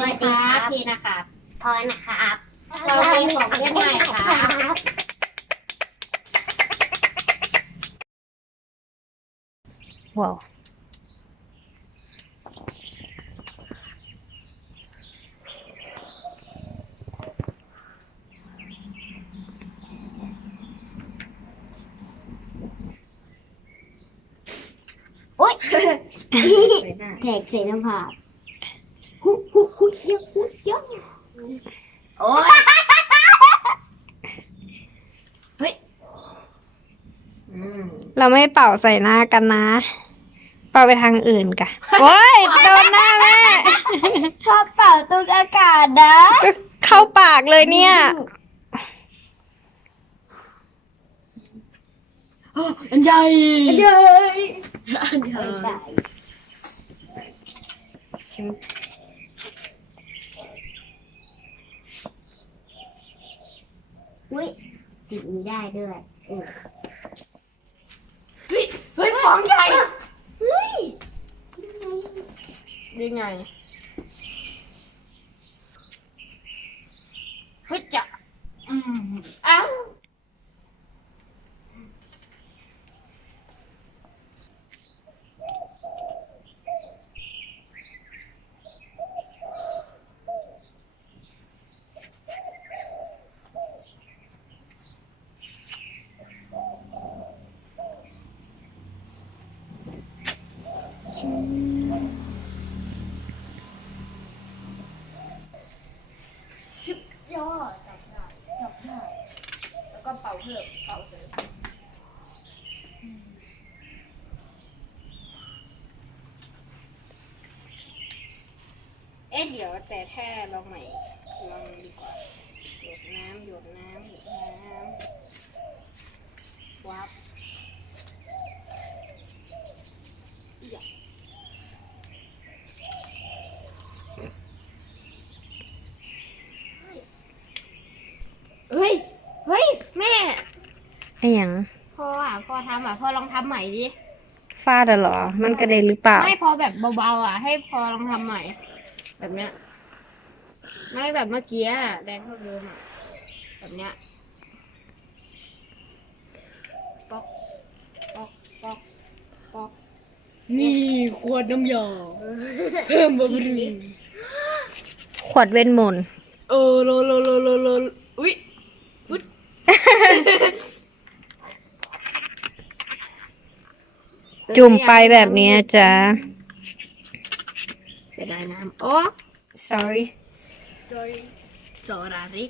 ดีครับพี่นะครับพอนะครับเรามีของเล่นใหม่ครับว้าวโอ๊ยแตกใส่น้ำผา หุหุหุยะหุยะโอ้ยเฮ้ยอืมเราไม่เป่าใส่หน้ากันนะ เป่าไปทางอื่นกะโอ้ยโดนหน้าแม่พอเป่าตรงอากาศนะก็เข้าปากเลยเนี่ยอันใหญ่เย้ยอันใหญ่ไม่ได้ อุ้ยจิบไม่ได้ด้วยอืมเฮ้ยเฮ้ยของใหญ่เฮ้ยได้ไงเฮ้ยจะอืมเอ้า ชิบ ย่อจับได้จับได้แล้วก็เป่าเพิ่มเป่าเสริมเอ๊ะเดี๋ยวแต่แค่ลองใหม่ลองดีกว่าหยดน้ำหยดน้ำหยดน้ำวับอย่าเฮ้ย เฮ้ย แม่ ไอ้หยังพ่ออะพ่อทำอะพ่อลองทำใหม่ดิฟาดอะเหรอ มันกระเด็นหรือเปล่า ไม่พอแบบเบาๆอะ ให้พอลองทำใหม่ แบบเนี้ย ไม่แบบเมื่อกี้อะแดงเท่าเดิมอะแบบเนี้ยป๊อกป๊อกป๊อกป๊อกนี่ขวดน้ำยาเพิ่มบำรุงขวดเวทมนต์ เออโลโลโลโลโลอุ้ย จุ่มไปแบบเนี้ยจ้ะเสียดายน้ำโอ้ sorry สอราริ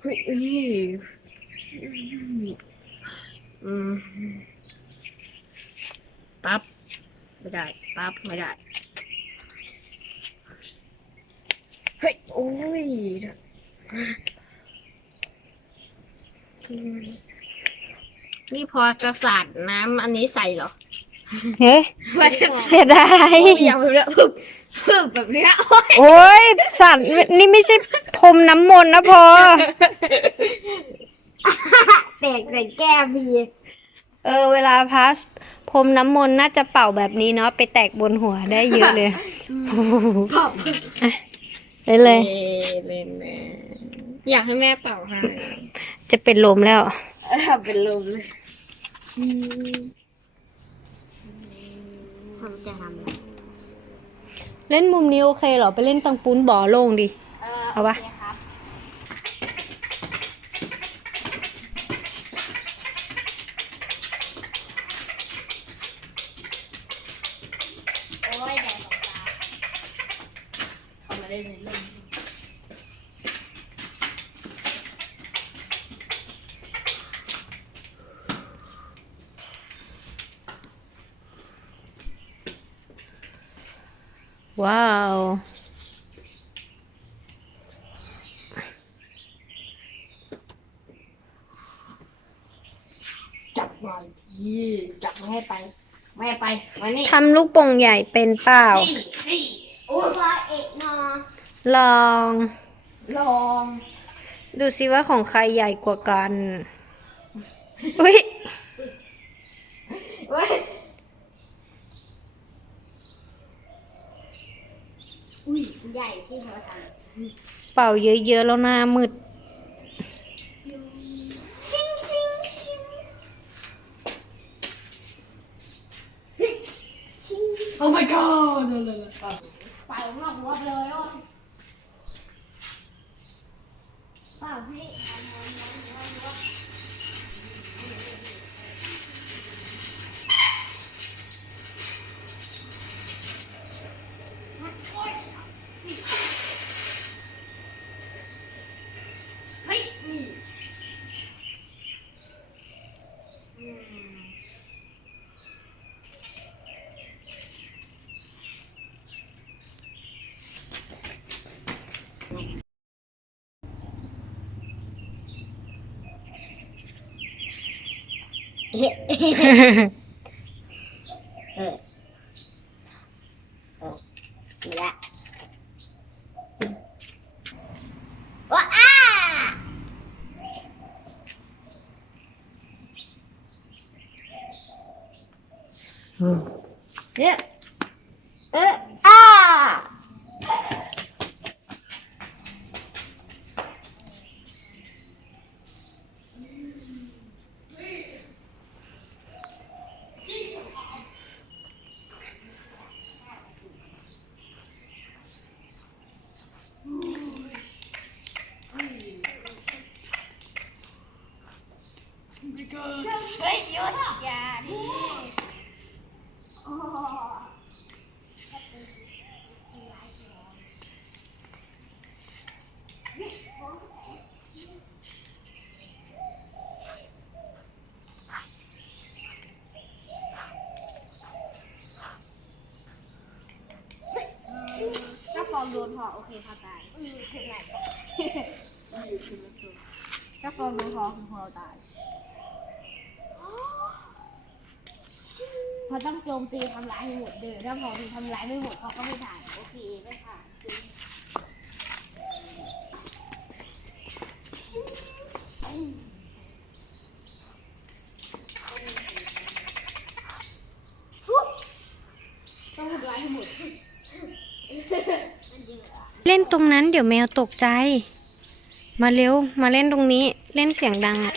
เฮ้ยนี่อืมปั๊บไม่ได้ปั๊บไม่ได้ เฮ้ย โอ้ย นี่พอจะสาดน้ำอันนี้ใส่เหรอเฮ้เสียดายอย่างแบบเนี้ยปึ๊บปึ๊บแบบเนี้ยโอ๊ยโอ้ยสัตว์นี่ไม่ใช่พรมน้ำมนต์นะพอ แตกใส่แก้มพี่เออ เวลาพัสพรมน้ำมนต์น่าจะเป่าแบบนี้เนาะไปแตกบนหัวได้เยอะเลยปั๊บได้เลย เล่นแม่อยากให้แม่เป่าให้จะเป็นลมแล้วเออเป็นลมเลย ผมจะทำอะไรเล่นมุมนี้โอเคเหรอ ไปเล่นตังปุ้นบ่อโล่งดิ เออเอาปะโคครับโอ้ยแดดสองตาเข้ามาได้ในร่ม ว้าว จับมาทีจับไม่ให้ไป ไม่ให้ไปมานี่ทำลูกโป่งใหญ่เป็นเปล่า นี่นี่โอ้ยพอเอกนอลอง ลองดูซิว่าของใครใหญ่กว่ากัน อุ้ยเว้ย อุ้ย ใหญ่ที่เขาทเป่าเยอะๆแล้วหน้ามืดซิงซิงซิงเฮ้ยชิงโอ้ my god นั่นนั่นนั่นใส่รอบหัวไปเลยอะ เปล่าให้ เออเออนี่ละว้าอ้า เฮ้ยหยุดอย่าดิถ้าฟองโดนพอโอเคพอตายอือถึงไหนถ้าฟองโดนพอคือพอตาย พอต้องโจมตีทำร้ายให้หมดเด้อถ้าพอทำร้ายไม่หมดเขาก็ไม่ถ่ายโอเคไม่ถ่ายต้องทำร้ายให้หมดเล่นตรงนั้นเดี๋ยวแมวตกใจ มาเร็ว มาเล่นตรงนี้ เล่นเสียงดังอะ